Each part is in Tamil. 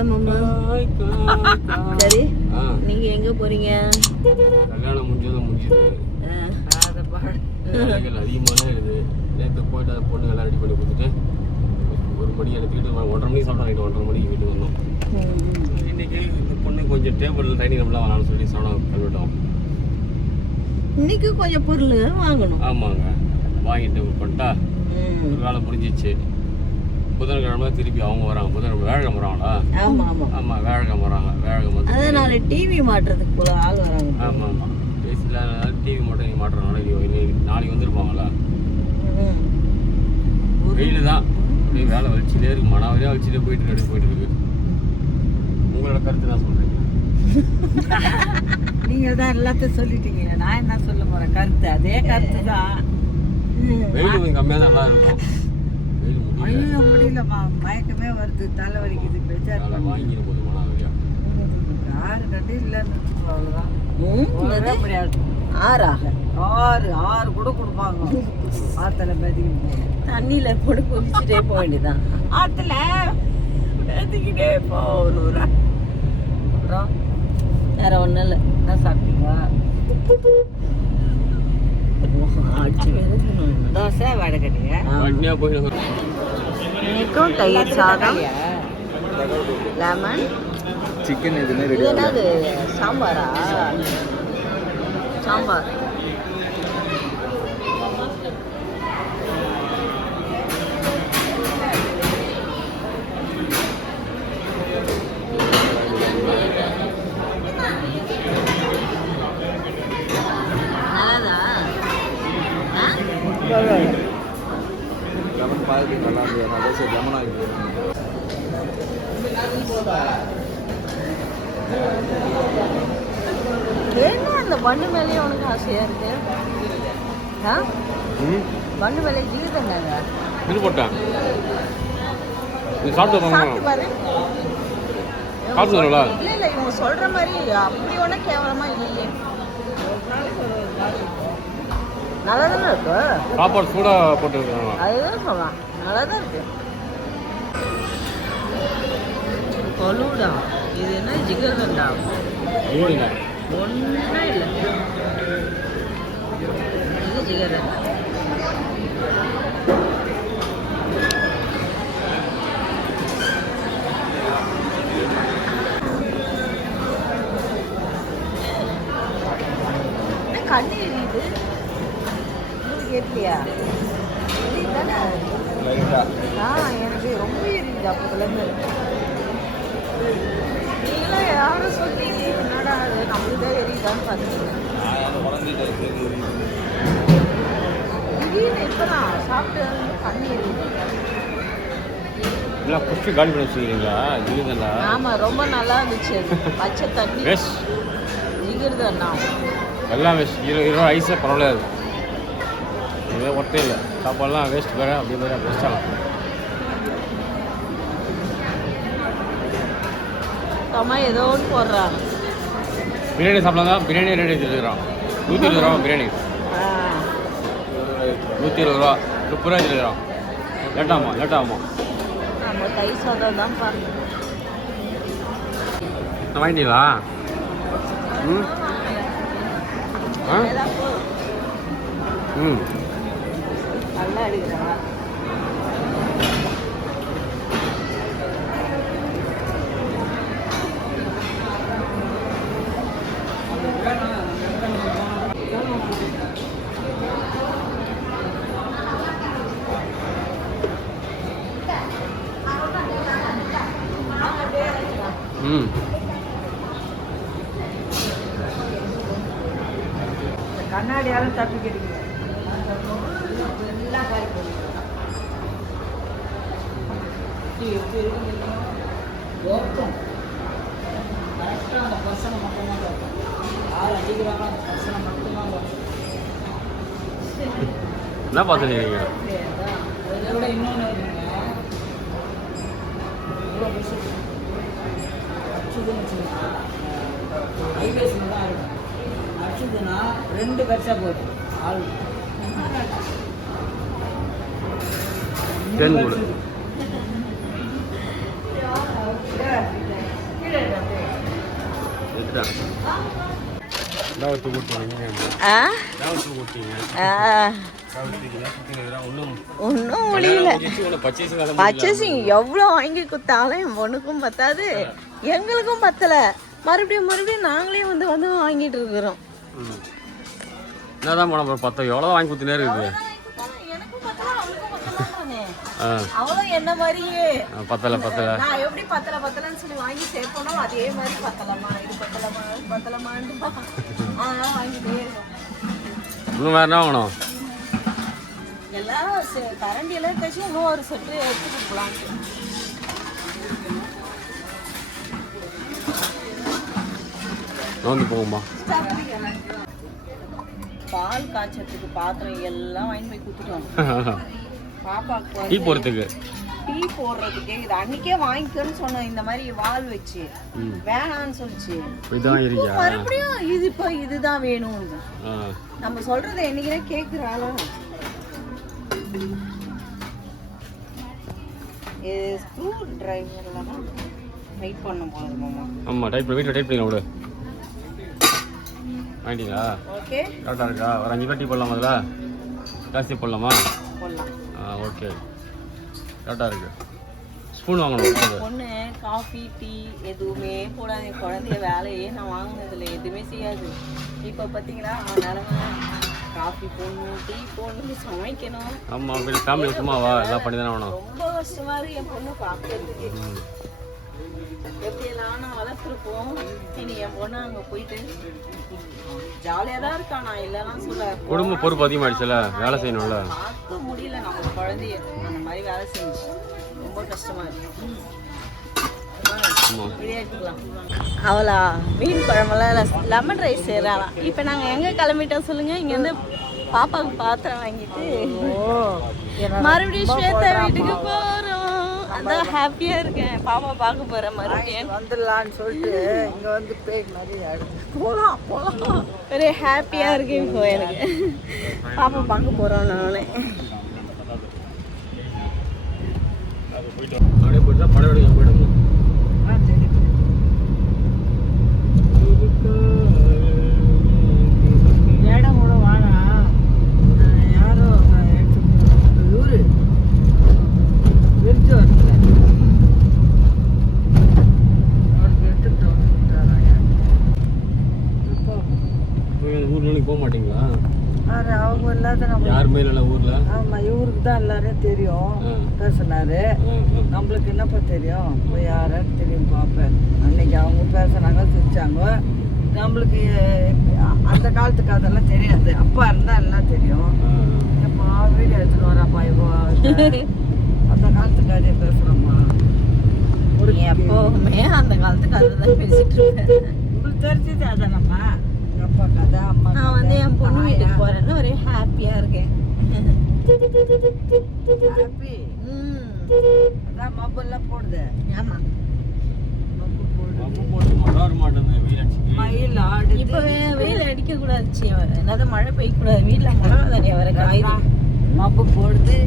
என்ன மாமா? சரி, நீங்க எங்க போறீங்க? கல்யாணம் முடிஞ்சது வேலைகள் அதிகமான இருக்குது. நேற்று போயிட்டு அந்த பொண்ணு எல்லாம் ரெடி பண்ணி கொடுத்துட்டு 1 மணி எனக்கு வீட்டு 1:30 மணிக்கு சாப்பிட்டோம். நைட்டு 1:30 மணிக்கு வீட்டுக்கு வந்தோம். இன்னைக்கு இந்த பொண்ணு கொஞ்சம் டேபிள் டைனிங் டேபிள்லாம் வரலாம்னு சொல்லி சாப்பிட கல்விட்டோம். இன்னைக்கு கொஞ்சம் பொருள் வாங்கணும். ஆமாங்க, வாங்கிட்டு பண்ணிட்டா ஒரு வேலை முடிஞ்சிச்சு. புதன்கிழமை திருப்பி அவங்க வராங்க. வேழகம் வராங்களா? ஆமாம், வேழகம் வராங்க. வேழகம் வந்து அதனால டிவி மாட்டுறதுக்கு போல ஆள் வராங்க. ஆமாம், பேசில டிவி மட்டும் நீங்கள் மாட்டுறதுனால நாளைக்கு வந்துருப்பாங்களா? வெயில் தான் அப்படியே வேலை வலிச்சுட்டே இருக்கு. மனாவரியாக வலிச்சுட்டே போயிட்டு இருக்கு. உங்களோட கருத்து நான் சொல்கிறேன். நீங்கள் தான் எல்லாத்தையும் சொல்லிட்டீங்க. நான் என்ன சொல்ல போகிறேன்? கருத்து அதே கருத்து தான். வெயில் கொஞ்சம் கம்மியாக தான் நல்லா இருக்கும். ஐயோ முடியலம்மா, மயக்கமே வருது, தலை வலிக்குது, பெஜார் வாங்கிடும் போது மனாவரியா ஆறு கட்டி இல்லைன்னு அவ்வளோதான் முடியாது. ஆறு கூட கொடுப்பாங்க. ஆற்றுல மெதிக்கிட்டு தண்ணியில் போட்டு குதிச்சுட்டே போக வேண்டியதான். ஆற்றுல மெதிக்கிட்டே போ ஒரு ஊரா. அப்புறம் வேற ஒன்றும் இல்லை. என்ன சாப்பிட்டீங்க? தோசை வடகட்டிங்க. இன்னைக்கும் தயிர் சாதம், லெமன், சிக்கன். இது என்னது? சாம்பாரா? சாம்பார். லெமன் பாதி நல்லா இருந்தது. நான் சரி லெமன் ஆகிட்டு என்ன அந்த பண்ணு மேலேயே உனக்கு ஆசையா இருக்கு? பண்ணு மேலே ஜீவிதங்க இது போட்டேன். நீ சாப்பிட்டு பாரு. சாப்பிடுங்களா? இல்லை இவங்க சொல்ற மாதிரி அப்படி ஒன்றும் கேவலமா இல்லையே. நல்லா தானே இருக்கு. சாப்பாடு சூடாக போட்டுருக்காங்க. அதுதான் சொல்லலாம், நல்லா தான் இருக்கு. கொலுடா, இது என்ன ஜிகர்தண்டா? ஒன்றும் இல்லை, இது ஜிகர்தண்டா. கண்ணு எரியுது கேட்கலையா? தானே எனக்கு ரொம்ப எரியுது அப்போதுலேருந்து. நீங்களாம் யாரும் சொல்லி என்னடா அது நம்மளுக்கு தான் எரியுதான்னு பார்த்தீங்க. திடீர்னு இப்போ நான் சாப்பிட்டு கண்ணு எரியுது. குச்சி காலி பண்ணி வச்சுக்கிறீங்களா? ஜிகிர்தண்டா. ஆமாம், ரொம்ப நல்லா இருந்துச்சு. பச்சை தண்ணி ஜிகிர்தண்டா எல்லாம் வேஸ்ட். 20 ரூபா ஐஸே பரவாயில்ல. இதே ஒட்டே இல்லை. சாப்பாடுலாம் வேஸ்ட் வேறு. அப்படி வேறு வேஸ்ட்டாகலாம். அம்மா ஏதோ ஒன்று போடுறாங்க. பிரியாணி சாப்பிட்லாம் தான். பிரியாணி ரேட் எடுத்துருக்குறான். 120 ரூபா பிரியாணி. 120 ரூபா. 30 ரூபா எடுத்துருக்குறான். லேட்டாகுமா? நம்ம தயிர் சாதம் தான் பாருங்க. வாங்கிட்டீங்களா? நல்லா எடுக்கிறா. கண்ணாடியாலும் தப்பிக்கிட்டு எல்லாம் காய் போடுங்க. கரெக்டாக அந்த பர்சனை மட்டும்தான் பார்ப்போம். யார் அடிக்கிறாங்களோ அந்த பர்சனை மட்டும்தான் பார்ப்போம். என்ன பார்த்துருக்கீங்க? அதை விட இன்னொன்று இருக்குங்க. இவ்வளோ பஸ் அடிச்சுதுன்னு வச்சுக்கோங்க. ஹைவேஸில் தான் இருக்கும். அடிச்சுதுன்னா 2 பஸ்ஸாக போகுது ஆள். ஒன்றும் முடியல. பர்ச்சேசிங் எவ்வளோ வாங்கி கொடுத்தாலும் என் பொண்ணுக்கும் பத்தாது, எங்களுக்கும் பத்தல. மறுபடியும் நாங்களே வந்து வாங்கிட்டு இருக்கிறோம். என்னதான் பண்ண போறோம்? எவ்வளோ வாங்கி கொடுத்துனே இருக்குது. அவ்வளோ என்ன மாதிரியே பத்தல நான் எப்படி பத்தலன்னு சொல்லி வாங்கி சேர்ப்போனோ அதே மாதிரி பத்தலமா அதெல்லாம் வாங்கிட்டே இருக்கோம். இன்னும் வேற என்ன வாங்கணும்? எல்லாம் கரண்டி எல்லாம் கழிச்சு இன்னும் ஒரு செட்டு எடுத்துட்டு போலான்ட்டு. நோந்து போகுமா? பால் காய்ச்சறதுக்கு பாத்திரம் எல்லாம் வாங்கி போய் கொடுத்துட்டோம். பாப்பாக்கு டீ போடுறதுக்கு இது அன்னைக்கே வாங்கிக்கணும்னு சொன்னோம். இந்த மாதிரி வால் வச்சு வேணான்னு சொல்லிச்சு. மறுபடியும் இது இப்போ இதுதான் வேணும். நம்ம சொல்றதை என்னைக்குதான் கேட்குறாளோ. ஸ்க்ரூ டிரைவர்ல தான் டைட் பண்ண போகுது மாமா. ஆமா, டைட் பண்ணி வீட்டில் டைட் பண்ணி விடு. வாங்கிட்டீங்களா? ஓகே, கரெக்டாக இருக்கா? ஒரு 5 பேர் டீ போடலாமா? அதில் ஜாஸ்தி போடலாமா? போடலாம். ஓகே, கரெக்டாக இருக்கு. ஸ்பூன் வாங்கணும். பொண்ணு காஃபி டீ எதுவுமே போடாது. குழந்தைய வேலையே நான் வாங்கினதில்ல, எதுவுமே செய்யாது. இப்போ பார்த்தீங்களா நிலமை, காஃபி போடணும், டீ போடணும், சமைக்கணும். ஆமாம், அப்படி ஃபேமிலி சும்மாவா எல்லாம் பண்ணி தானே வேணும். ரொம்ப கஷ்டமா இருக்கு என் பொண்ணு பார்க்கறதுக்கு. எப்படியெல்லாம் நான் வளர்த்துருப்போம். இனி என் பொண்ணு அங்கே போயிட்டு ஜாலியாக தான் இருக்கா. நான் இல்லைலாம் சொல்ல, குடும்ப பொறுப்பு அதிகமாகிடுச்சுல, வேலை செய்யணும்ல. பார்க்க முடியல நம்ம குழந்தைய அந்த மாதிரி வேலை செஞ்சு. ரொம்ப கஷ்டமா இருக்கு. அவளா மீன் குழம்புலாம் லெமன் ரைஸ் செய்யறாளாம். இப்போ நாங்கள் எங்கே கிளம்பிட்டோம் சொல்லுங்க? இங்கேருந்து பாப்பாவுக்கு பாத்திரம் வாங்கிட்டு மறுபடியும் ஸ்வேதா வீட்டுக்கு போகிறோம். அதான் ஹாப்பியாக இருக்கேன். பாப்பா பார்க்க போகிறேன். மறுபடியும் வந்துடலான்னு சொல்லிட்டு இங்கே வந்து பேக் நிறைய போகலாம் ஒரே ஹாப்பியாக இருக்கு இப்போ எனக்கு. பாப்பா பார்க்க போகிறோம். நானே இடம் கூட வாடா. யாரோ இவரு விரிச்சு வரல, அவருக்கு எடுத்துட்டு ஊர்ல போக மாட்டீங்களா? அவங்க இல்லாத நம்ம யாருமே இல்லை ஊர்ல. ஆமா, இவருக்கு தான் எல்லாரும் தெரியும் பேசினாரு. நம்மளுக்கு என்னப்பா தெரியும்? போய் யாருன்னு தெரியும் பார்ப்பேன். அன்னைக்கு அவங்க பேசினாங்க, சிரிச்சாங்க. நம்மளுக்கு அந்த காலத்துக்கு அதெல்லாம் தெரியாது. அப்பா இருந்தா எல்லாம் தெரியும். எப்பா வீடியோ எடுத்துட்டு வராப்பா இப்போ அந்த காலத்துக்கு அதே பேசுறோம்மா. எப்பவுமே அந்த காலத்துக்கு அதுதான் பேசிட்டு இருக்கேன். உங்களுக்கு தெரிஞ்சது அதானம்மா. அப்பா கதை, அம்மா. நான் வந்து என் பொண்ணு வீட்டுக்கு போறேன்னு ஒரே ஹாப்பியா இருக்கேன். ஹாப்பி. அதான் மப்பெல்லாம் போடுது. ஆமா, இப்ப வெயில் அடிக்க கூடாது. என்னது மழை பெய்ய கூடாது. வீட்டுல மழை தானே வர காயுது. மப்பு போடுது.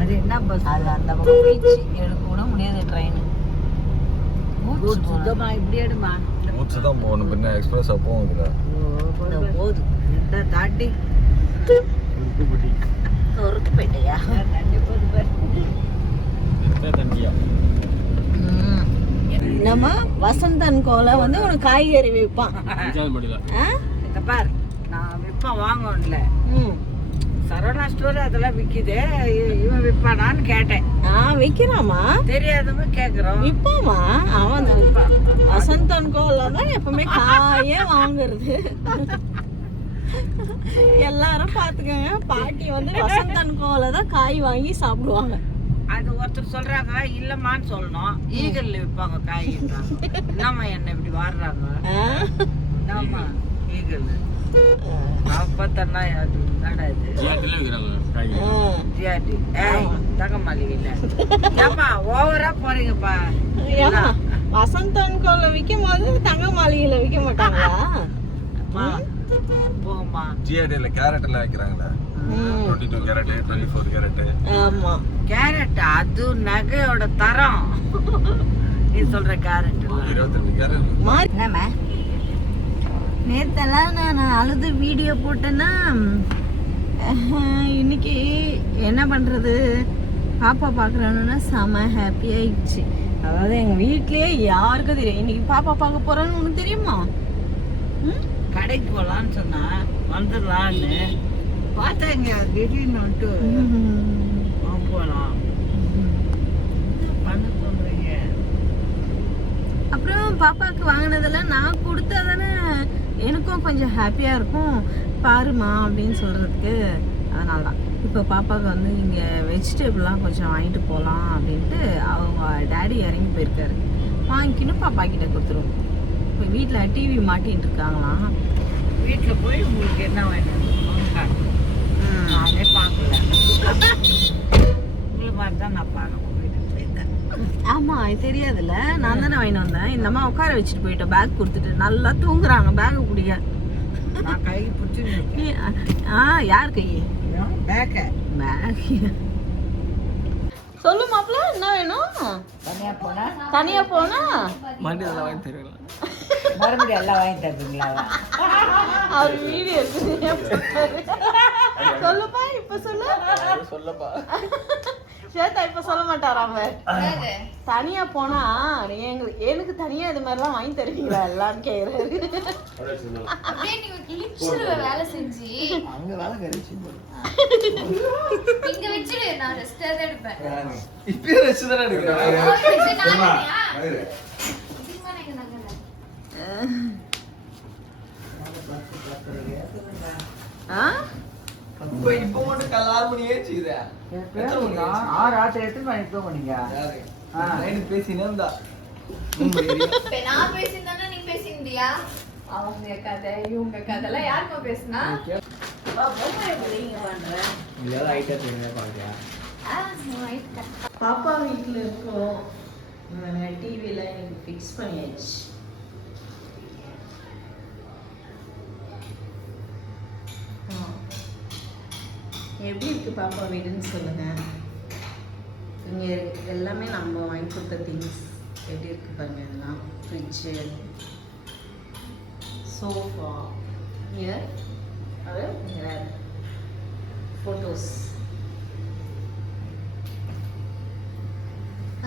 அது என்ன பஸ்? அது அந்த பக்கம் போயிடுச்சு. எடுக்க கூட முடியாது ட்ரெயின். சுத்தமா இப்படி எடுமா தான் போகணும். பின்ன எக்ஸ்பிரஸ் போகுதுல போகுது. தாண்டி தொருக்கு போயிட்டையா? தண்ணி போகுது. நம்ம வசந்தன் கோல வந்து உனக்கு காய்கறி விற்பான். பார், நான் விற்பேன் வாங்கல. சரவணா ஸ்டோர் அதெல்லாம் விற்கிது. இவன் விற்பானான்னு கேட்டேன். விற்கிறாமா? தெரியாதவங்க கேட்குறோம். விற்பாமா? அவன் தான் விற்பான். வசந்தன் கோல தான் எப்பவுமே காயே வாங்குறது. எல்லாரும் பார்த்துக்கோங்க, பாட்டி வந்து வசந்தன் கோல தான் காய் வாங்கி சாப்பிடுவாங்க. அது ஒருத்தர் சொல்றாங்க, இல்லம்மான்னு சொல்லணும். ஈகல்ல விற்பாங்க காய். என்னம்மா என்ன இப்படி வாடுறாங்க? ஆமா, ஈகல் பார்த்தா அது நடாது. தங்க மாளிகையில் ஏமா ஓவரா போறீங்கப்பா. வசந்தன் கோல விற்கும் போது தங்க மாளிகையில விற்க மாட்டாங்களா? போமா, ஜிஆர்டில கேரட் எல்லாம் வைக்கிறாங்களா? 22 கேரட், 24 கேரட். ஆமா, கேரட் அது நகையோட தரம். நீ சொல்ற கேரட் 22 கேரட். என்னம்மா நேத்தெல்லாம் நான் அழுது வீடியோ போட்டேன்னா இன்னைக்கு என்ன பண்ணுறது பாப்பா பார்க்குறானுன்னா செம ஹாப்பி ஆயிடுச்சு. அதாவது எங்கள் வீட்லேயே யாருக்கும் தெரியும் இன்னைக்கு பாப்பா பார்க்க போகிறோன்னு ஒன்று தெரியுமா? கடைக்கு போகலான்னு சொன்னா வந்துடலான்னு பார்த்தா இங்க திடீர்னு வந்துட்டு போகலாம் பண்ண சொல்றீங்க. அப்புறம் பாப்பாவுக்கு வாங்கினதெல்லாம் நான் கொடுத்தா தானே எனக்கும் கொஞ்சம் ஹாப்பியாக இருக்கும் பாருமா அப்படின்னு சொல்கிறதுக்கு. அதனால தான் இப்போ பாப்பாவுக்கு வந்து இங்கே வெஜிடபிள்லாம் கொஞ்சம் வாங்கிட்டு போகலாம் அப்படின்ட்டு அவங்க டேடி இறங்கி போயிருக்காரு. வாங்கிக்கின்னு பாப்பா கிட்ட கொடுத்துருவோம். இப்போ வீட்டில் டிவி மாட்டின்னு இருக்காங்களாம். வீட்டில் போய் உங்களுக்கு என்ன வேணும் நானே பார்க்கல. உங்களை மாதிரி தான் நான் பார்க்க வீட்டுக்கு போயிருந்தேன். ஆமாம் அது தெரியாதுல்ல, நான் தானே வாங்கிட்டு வந்தேன். இந்த அம்மா உட்கார வச்சுட்டு போயிட்டோம் பேக் கொடுத்துட்டு. நல்லா தூங்குறாங்க பேக்கை பிடிக்க. நான் கை பிடிச்சி யார் கை? பேக்கை பேக் சொல்லு மாப்பிள்ள என்ன வேணும்? தனியாக போனால் தனியா போனா மறுபடியும் அதெல்லாம் வாங்கி தருவீங்களா? மறுபடியும் எல்லாம் வாங்கி தருவீங்களா? அவர் வீடியோ இருக்கு. சொல்லுப்பா இப்ப சொல்லு. சொல்லப்பா. சேத்தா இப்ப சொல்ல மாட்டாராம. தனியா போனா எனக்கு தனியா இது மாதிரிலாம் வாங்கி தருவீங்களா எல்லாம் கேக்குறாரு. அப்படியே நீங்க கிளிப்ஸ்ல வேலை செஞ்சு அங்கே வேலை கழிச்சு இங்க வச்சிரு, நான் ரெஸ்ட் எடுப்பேன். இப்பயே ரெஸ்ட் தானே எடுக்கிறேன். இப்போ மட்டும் கல்லாறு மணி ஏச்சுதே. ராத்திரி எடுத்து நான் இப்போ பண்ணீங்க பேசினே இருந்தா இப்ப நான் பேசியிருந்தேன்னா நீ பேசியிருந்தியா? அவங்க கதை இவங்க கதைலாம் யாருமா பேசுனா? பாப்பா வீட்டில் இருக்கோம். டிவியில் எனக்கு ஃபிக்ஸ் பண்ணியாச்சு. எப்படி இருக்கு பாப்பா வீடுன்னு சொல்லுங்க. இங்கே எல்லாமே நம்ம வாங்கி கொடுத்த திங்ஸ் எப்படி இருக்கு பாருங்க. இதெல்லாம் ஃப்ரிட்ஜு, சோஃபா, ஹியர் அது ஹியர் ஃபோட்டோஸ்.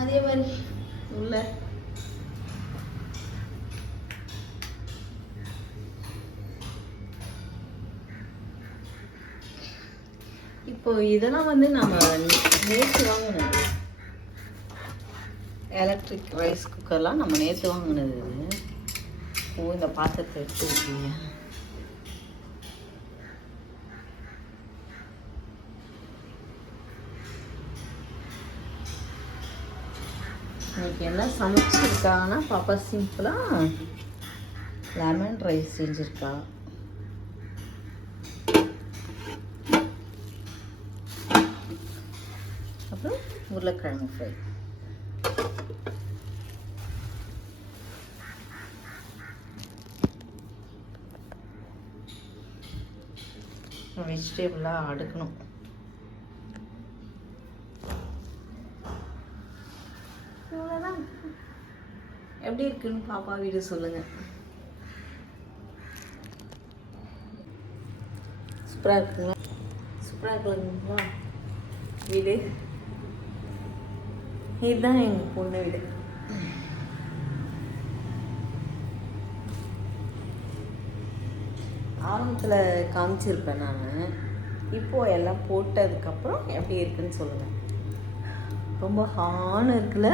அதே மாதிரி உள்ள இப்போ இதெல்லாம் வந்து நம்ம நேற்று வாங்கினது. எலக்ட்ரிக் ரைஸ் குக்கர்லாம் நம்ம நேற்று வாங்கினது. இந்த பாத்திரத்தை எடுத்து வைக்கீங்க. இன்னைக்கு என்ன சமைச்சிருக்காங்கன்னா பாப்பா சிம்பிளாக லெமன் ரைஸ் செஞ்சுருக்கா. அப்புறம் உருளைக்கிழங்கு ஃப்ரை. வெஜிடபிளாக அடுக்கணும். இவ்வளோதான். எப்படி இருக்குன்னு பாப்பா வீடு சொல்லுங்க. சூப்பராக இருக்குங்களா? சூப்பராக இருக்குங்களா வீடு? இதுதான் எங்கள் பொண்ணு வீடு. ஆரம்பத்தில் காமிச்சிருப்பேன் நான். இப்போது எல்லாம் போட்டதுக்கப்புறம் எப்படி இருக்குன்னு சொல்லுங்கள். ரொம்ப ஹான்னு இருக்குல்ல?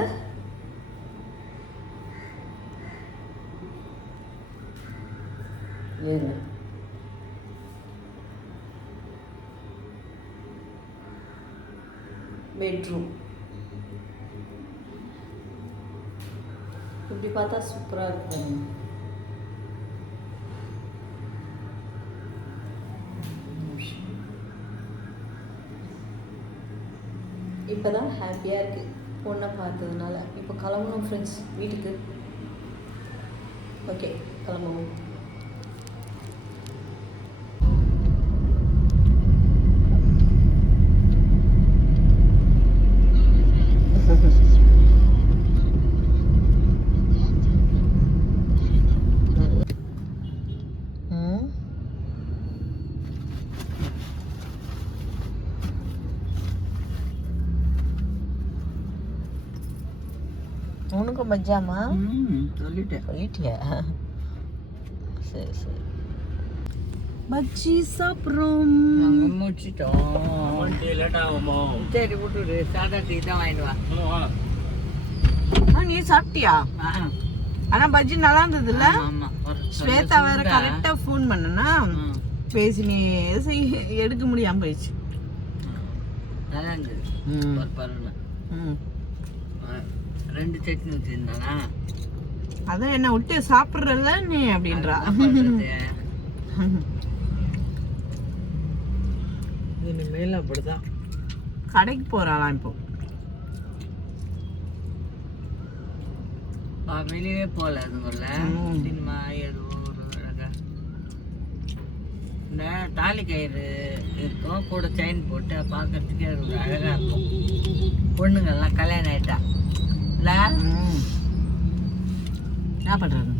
ஏங்க பெட்ரூம் இப்படி பார்த்தா சூப்பராக இருக்கும். இப்போ தான் ஹாப்பியாக இருக்குது பொண்ணை பார்த்ததுனால. இப்போ கிளம்பணும் ஃப்ரெண்ட்ஸ் வீட்டுக்கு. ஓகே கிளம்புவோம். உனக்கும் பஜ்ஜாமா சொல்லிட்டேன். சொல்லிட்டியா? சரி சரி. பஜ்ஜி சாப்பிட்றோம். நாங்கள் முடிச்சிட்டோம். லேட் ஆகுமோ? சரி விட்டுடு, சாதா டீ தான் வாங்கிட்டு வா. நீ சாப்பிட்டியா? ஆனா பஜ்ஜி நல்லா இருந்ததுல்ல? ஆமா. ஸ்வேதா வேற கரெக்டா ஃபோன் பண்ணனா பேசினே எடுக்க முடியாம போயிடுச்சு. நல்லா இருந்தது. பரவாயில்ல. ம். 2 சட்னி வச்சிருந்தானா? அதான் என்ன விட்டு சாப்பிட்றல நீ அப்படின்றா. இனிமேல் அப்படிதான். கடைக்கு போறாளாம் இப்போ. வெளியே போகல அதுக்குள்ள சினிமா எதுவும் ஒரு அழகா இந்த தாலி கயிறு இருக்கும், கூட செயின் போட்டு பார்க்கறதுக்கே ஒரு அழகா இருக்கும். பொண்ணுங்கள்லாம் கல்யாணம் ஆயிட்டா இல்ல? என்ன பண்றது?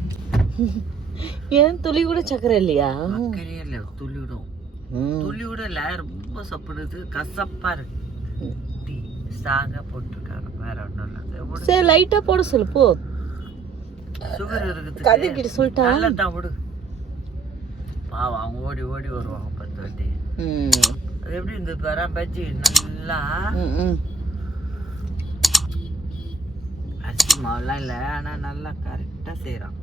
ஏன் துளி கூட சக்கரை இல்லையா? சக்கரையே இல்லை, துள்ளிவிடும். துள்ளிவிட இல்லை, ரொம்ப சாப்பிடுறது கசப்பா இருக்கு. டீ ஸ்ட்ராங்கா போட்டிருக்காங்க, வேற ஒன்றும் இல்லை. சரி லைட்டா போட சொல்லு போ. சுகர் இருக்குது. கதைக்கிட்ட சொல்லிட்டா? நல்லா தான் விடு. பாவம் அவங்க ஓடி ஓடி வருவாங்க 10 வாட்டி. அது எப்படி இந்த பாரு பஜ்ஜி நல்லா அரிசி மாவுலாம் இல்லை, ஆனால் நல்லா கரெக்டாக செய்கிறான்.